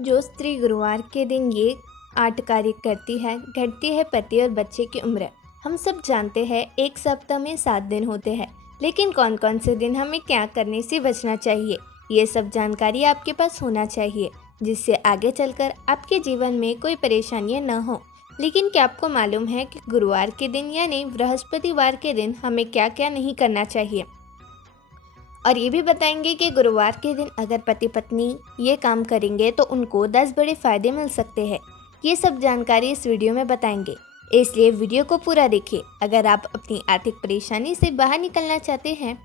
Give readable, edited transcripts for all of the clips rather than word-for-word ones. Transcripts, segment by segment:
जो स्त्री गुरुवार के दिन ये 8 कार्य करती है, घटती है पति और बच्चे की उम्र। हम सब जानते हैं एक सप्ताह में 7 दिन होते हैं, लेकिन कौन कौन से दिन हमें क्या करने से बचना चाहिए, ये सब जानकारी आपके पास होना चाहिए, जिससे आगे चलकर आपके जीवन में कोई परेशानियां न हो। लेकिन क्या आपको मालूम है कि गुरुवार के दिन यानी बृहस्पतिवार के दिन हमें क्या क्या नहीं करना चाहिए। और ये भी बताएंगे कि गुरुवार के दिन अगर पति पत्नी ये काम करेंगे तो उनको 10 बड़े फायदे मिल सकते हैं। ये सब जानकारी इस वीडियो में बताएंगे, इसलिए वीडियो को पूरा देखिए। अगर आप अपनी आर्थिक परेशानी से बाहर निकलना चाहते हैं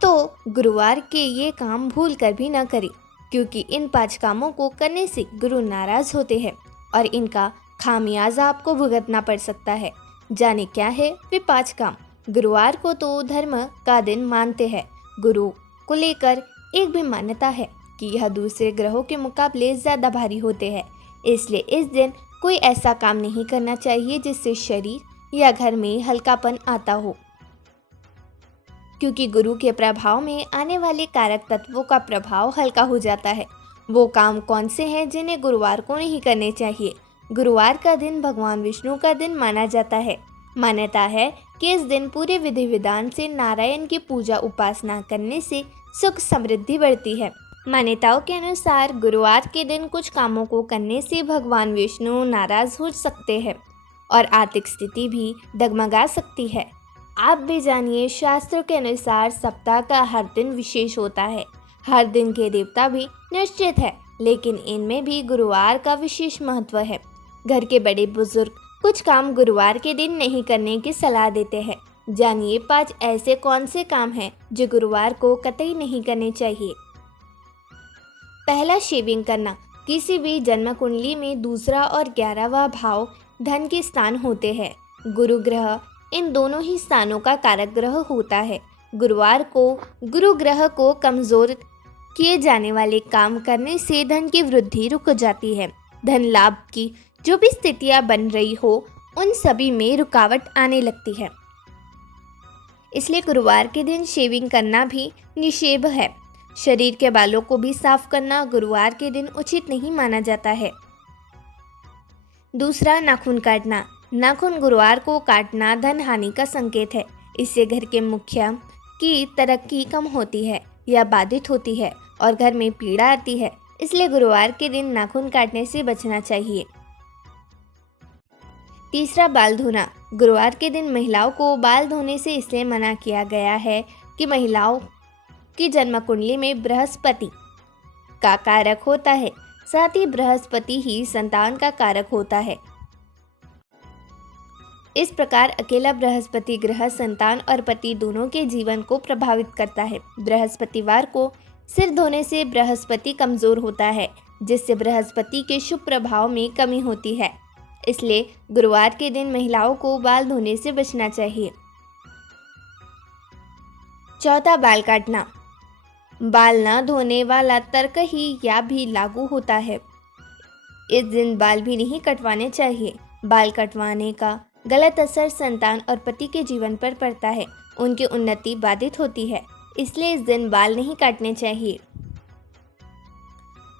तो गुरुवार के ये काम भूल कर भी न करें, क्योंकि इन 5 कामों को करने से गुरु नाराज होते हैं और इनका खामियाजा आपको भुगतना पड़ सकता है। जाने क्या है वे 5 काम। गुरुवार को तो धर्म का दिन मानते हैं। गुरु को लेकर एक भी मान्यता है कि यह दूसरे ग्रहों के मुकाबले ज़्यादा भारी होते हैं, इसलिए इस दिन कोई ऐसा काम नहीं करना चाहिए जिससे शरीर या घर में हल्कापन आता हो, क्योंकि गुरु के प्रभाव में आने वाले कारक तत्वों का प्रभाव हल्का हो जाता है। वो काम कौन से हैं जिन्हें गुरुवार को नहीं करने चाहिए। गुरुवार का दिन भगवान विष्णु का दिन माना जाता है। मान्यता है कि इस दिन पूरे विधि विधान से नारायण की पूजा उपासना करने से सुख समृद्धि बढ़ती है। मान्यताओं के अनुसार गुरुवार के दिन कुछ कामों को करने से भगवान विष्णु नाराज हो सकते हैं और आर्थिक स्थिति भी डगमगा सकती है। आप भी जानिए, शास्त्रों के अनुसार सप्ताह का हर दिन विशेष होता है। हर दिन के देवता भी निश्चित है, लेकिन इनमें भी गुरुवार का विशेष महत्व है। घर के बड़े बुजुर्ग कुछ काम गुरुवार के दिन नहीं करने की सलाह देते हैं। जानिए 5 ऐसे कौन से काम हैं जो गुरुवार को कतई नहीं करने चाहिए। पहला, शेविंग करना। किसी भी जन्म कुंडली में दूसरा और 11वां भाव धन के स्थान होते हैं। गुरु ग्रह इन दोनों ही स्थानों का कारक ग्रह होता है। गुरुवार को गुरु ग्रह को कमजोर किए जाने वाले काम करने से धन की वृद्धि रुक जाती है। धन लाभ की जो भी स्थितियां बन रही हो उन सभी में रुकावट आने लगती है, इसलिए गुरुवार के दिन शेविंग करना भी निषेध है। शरीर के बालों को भी साफ करना गुरुवार के दिन उचित नहीं माना जाता है। दूसरा, नाखून काटना। नाखून गुरुवार को काटना धन हानि का संकेत है। इससे घर के मुखिया की तरक्की कम होती है या बाधित होती है और घर में पीड़ा आती है, इसलिए गुरुवार के दिन नाखून काटने से बचना चाहिए। तीसरा, बाल धोना। गुरुवार के दिन महिलाओं को बाल धोने से इसलिए मना किया गया है कि महिलाओं की जन्म कुंडली में बृहस्पति का कारक होता है, साथ ही बृहस्पति ही संतान का कारक होता है। इस प्रकार अकेला बृहस्पति ग्रह संतान और पति दोनों के जीवन को प्रभावित करता है। बृहस्पतिवार को सिर धोने से बृहस्पति कमजोर होता है, जिससे बृहस्पति के शुभ प्रभाव में कमी होती है, इसलिए गुरुवार के दिन महिलाओं को बाल धोने से बचना चाहिए। चौथा, बाल काटना। बाल न धोने वाला तर्क ही या भी लागू होता है। इस दिन बाल भी नहीं कटवाने चाहिए। बाल कटवाने का गलत असर संतान और पति के जीवन पर पड़ता है, उनकी उन्नति बाधित होती है, इसलिए इस दिन बाल नहीं काटने चाहिए।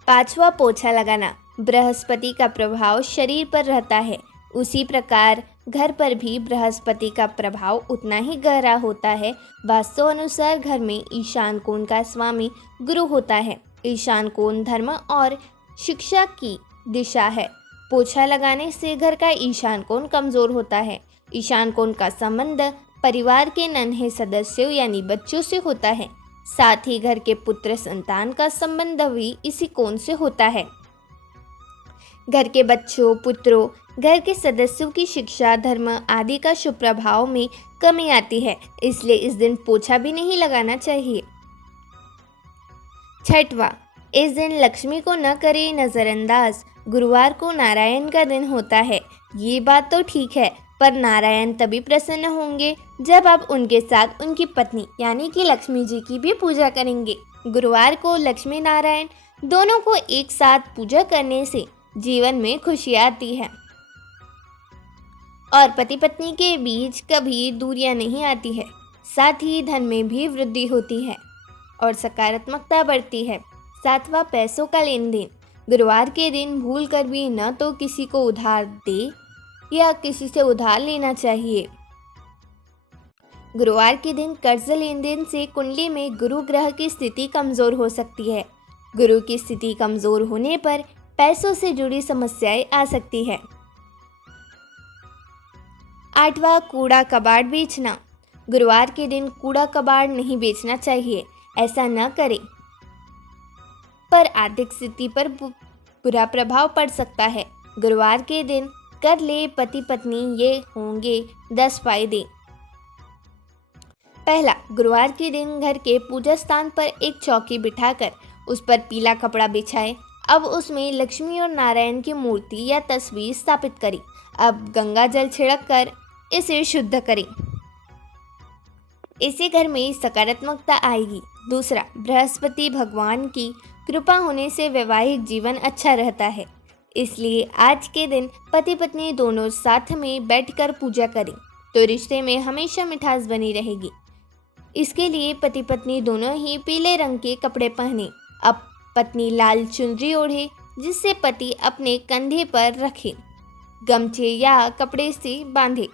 पांचवा, पोछा लगाना। बृहस्पति का प्रभाव शरीर पर रहता है, उसी प्रकार घर पर भी बृहस्पति का प्रभाव उतना ही गहरा होता है। वास्तु अनुसार घर में ईशान कोण का स्वामी गुरु होता है। ईशान कोण धर्म और शिक्षा की दिशा है। पोछा लगाने से घर का ईशान कोण कमजोर होता है। ईशान कोण का संबंध परिवार के नन्हे सदस्यों यानी बच्चों से होता है, साथ ही घर के पुत्र संतान का संबंध भी इसी कोण से होता है। घर के बच्चों, पुत्रों, घर के सदस्यों की शिक्षा, धर्म आदि का शुभ प्रभाव में कमी आती है, इसलिए इस दिन पोछा भी नहीं लगाना चाहिए। छठवां, इस दिन लक्ष्मी को न करें नज़रअंदाज। गुरुवार को नारायण का दिन होता है। ये बात तो ठीक है, पर नारायण तभी प्रसन्न होंगे जब आप उनके साथ उनकी पत्नी यानी कि लक्ष्मी जी की भी पूजा करेंगे। गुरुवार को लक्ष्मी नारायण दोनों को एक साथ पूजा करने से जीवन में खुशियाँ आती है और पति पत्नी के बीच कभी दूरियां नहीं आती है। साथ ही धन में भी वृद्धि होती है और सकारात्मकता बढ़ती है। सातवां, पैसों का लेन देन। गुरुवार के दिन भूल कर भी न तो किसी को उधार दे या किसी से उधार लेना चाहिए। गुरुवार के दिन कर्ज लेन देन से कुंडली में गुरु ग्रह की स्थिति कमजोर हो सकती है। गुरु की स्थिति कमजोर होने पर पैसों से जुड़ी समस्याएं आ सकती है। आठवां, कूड़ा कबाड़ बेचना। गुरुवार के दिन कूड़ा कबाड़ नहीं बेचना चाहिए। ऐसा न करें पर आर्थिक स्थिति पर बुरा प्रभाव पड़ सकता है। गुरुवार के दिन कर ले पति पत्नी ये होंगे 10 फायदे। पहला, गुरुवार के दिन घर के पूजा स्थान पर एक चौकी बिठाकर उस पर पीला कपड़ा बिछाएं। अब उसमें लक्ष्मी और नारायण की मूर्ति या तस्वीर स्थापित करें। अब गंगा जल छिड़क कर इसे शुद्ध करें। इससे घर में सकारात्मकता आएगी। दूसरा, बृहस्पति भगवान की कृपा होने से वैवाहिक जीवन अच्छा रहता है, इसलिए आज के दिन पति पत्नी दोनों साथ में बैठकर पूजा करें तो रिश्ते में हमेशा मिठास बनी रहेगी। इसके लिए पति पत्नी दोनों ही पीले रंग के कपड़े पहने। अब पत्नी लाल चुनरी ओढ़े जिससे पति अपने कंधे पर रखे, गमछे या कपड़े से बांधे।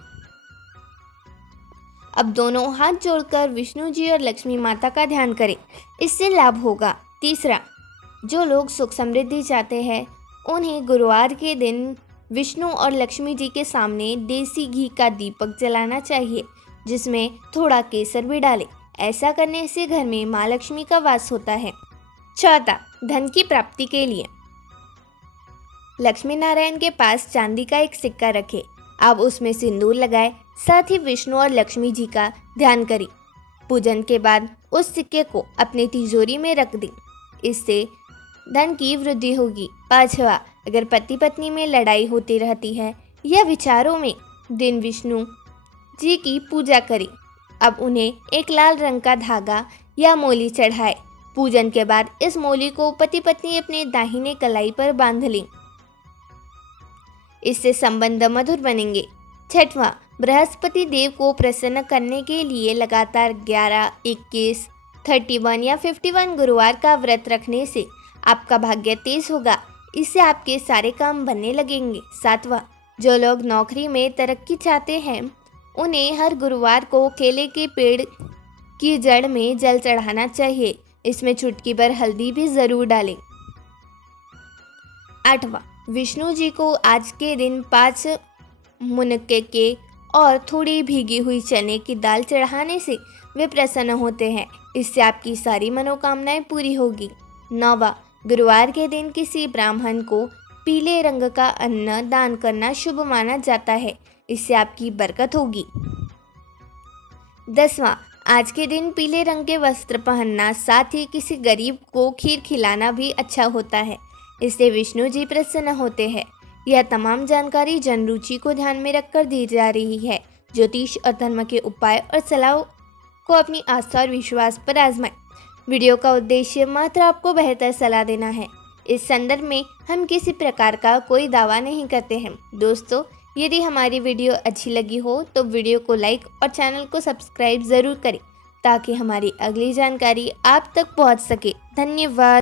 अब दोनों हाथ जोड़कर विष्णु जी और लक्ष्मी माता का ध्यान करें, इससे लाभ होगा। तीसरा, जो लोग सुख समृद्धि चाहते हैं उन्हें गुरुवार के दिन विष्णु और लक्ष्मी जी के सामने देसी घी का दीपक जलाना चाहिए जिसमें थोड़ा केसर भी डालें। ऐसा करने से घर में माँ लक्ष्मी का वास होता है। चौथा, धन की प्राप्ति के लिए लक्ष्मी नारायण के पास चांदी का एक सिक्का रखें। अब उसमें सिंदूर लगाएं, साथ ही विष्णु और लक्ष्मी जी का ध्यान करें। पूजन के बाद उस सिक्के को अपनी तिजोरी में रख दें, इससे धन की वृद्धि होगी। पांचवा, अगर पति पत्नी में लड़ाई होती रहती है या विचारों में दिन विष्णु जी की पूजा करें। अब उन्हें एक लाल रंग का धागा या मोली चढ़ाए। पूजन के बाद इस मोली को पति पत्नी अपने दाहिने कलाई पर बांध लें, इससे संबंध मधुर बनेंगे। छठवां, बृहस्पति देव को प्रसन्न करने के लिए लगातार 11, 21, 31 या 51 गुरुवार का व्रत रखने से आपका भाग्य तेज होगा। इससे आपके सारे काम बनने लगेंगे। सातवां, जो लोग नौकरी में तरक्की चाहते हैं उन्हें हर गुरुवार को केले के पेड़ की जड़ में जल चढ़ाना चाहिए। इसमें चुटकी भर हल्दी भी जरूर डालें। आठवां, विष्णु जी को आज के दिन 5 मुनक्के के और थोड़ी भीगी हुई चने की दाल चढ़ाने से वे प्रसन्न होते हैं। इससे आपकी सारी मनोकामनाएं पूरी होगी। 9वां, गुरुवार के दिन किसी ब्राह्मण को पीले रंग का अन्न दान करना शुभ माना जाता है, इससे आपकी बरकत होगी। 10वां, आज के दिन पीले रंग के वस्त्र पहनना, साथ ही किसी गरीब को खीर खिलाना भी अच्छा होता है, इससे विष्णु जी प्रसन्न होते हैं। यह तमाम जानकारी जन रुचि को ध्यान में रखकर दी जा रही है। ज्योतिष और धर्म के उपाय और सलाह को अपनी आस्था और विश्वास पर आजमाएं। वीडियो का उद्देश्य मात्र आपको बेहतर सलाह देना है। इस संदर्भ में हम किसी प्रकार का कोई दावा नहीं करते हैं। दोस्तों, यदि हमारी वीडियो अच्छी लगी हो तो वीडियो को लाइक और चैनल को सब्सक्राइब ज़रूर करें ताकि हमारी अगली जानकारी आप तक पहुंच सके। धन्यवाद।